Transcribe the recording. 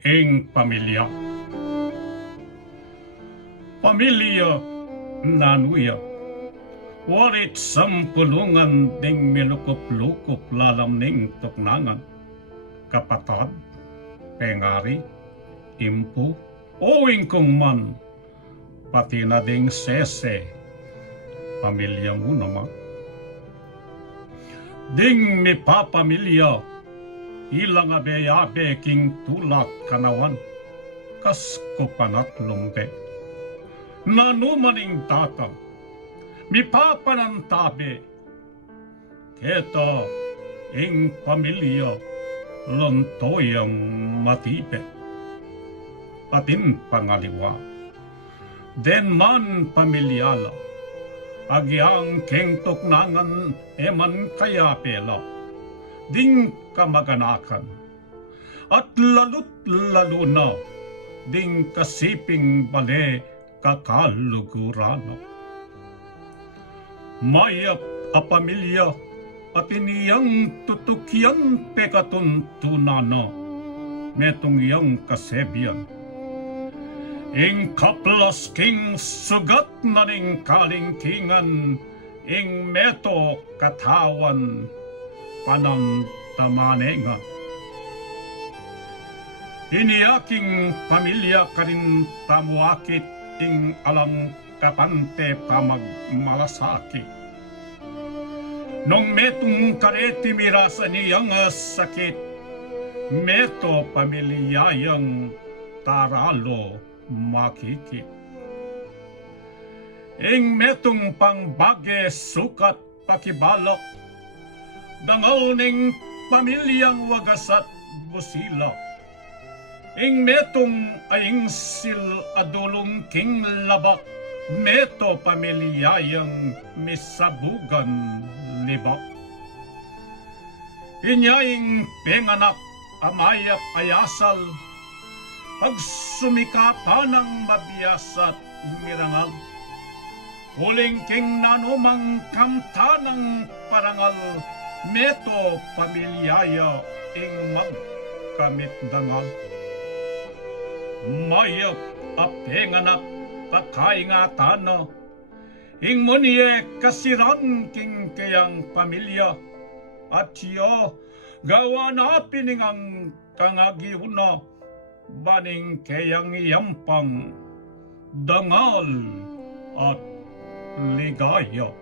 ing pamilya. Pamilya nanuya, warit sampulungan ding milukup-lukup lalam ning tuknangan. Kapatad, pengari, impu, owing kong man, pati na ding sese, pamilya mo naman. Ding mi papamilya, ilang abe-abe king tulak kanawan, kas ko panat lumpe. Nanumaning tata, mi papanantabe, keta ing pamilya, lontoyang matipe. Atin pangaliwa, den man pamilyala, agyang keng tuknangan eman kaya pela, ding kamaganakan, at lalut lalo na, ding kasiping bale kakalugurano. Mayap a pamilya at iniyang tutukyan pekatuntunana, metong iyang kasebian. Ing kaplas king sugat na ning kalingkingan, ing meto katawan panantamanenga. Iniaking pamilya karin tamuakit, ing alam kapante pamagmalasaki. Nung metong kareti mirasa niyang sakit, meto pamilyayang taralo makiki. Ing metong pangbage sukat pakibalak, dangal ning pamilyang wagasat busila. Ing metong aing sil adulong king labak, meto pamilyayang misabugan libak. Inyaing penganak amayak ayasal, pag sumikapan ng mabiyasat mirangal, huling king nanumang kamtanang parangal, meto pamilyaya ing magkamit dangal. Mayap apenganak pakaingatana, ing munye kasiran king kayang pamilya, at siya gawa na piningang kangagiuna, baning kayang yampang dangal at ligaya.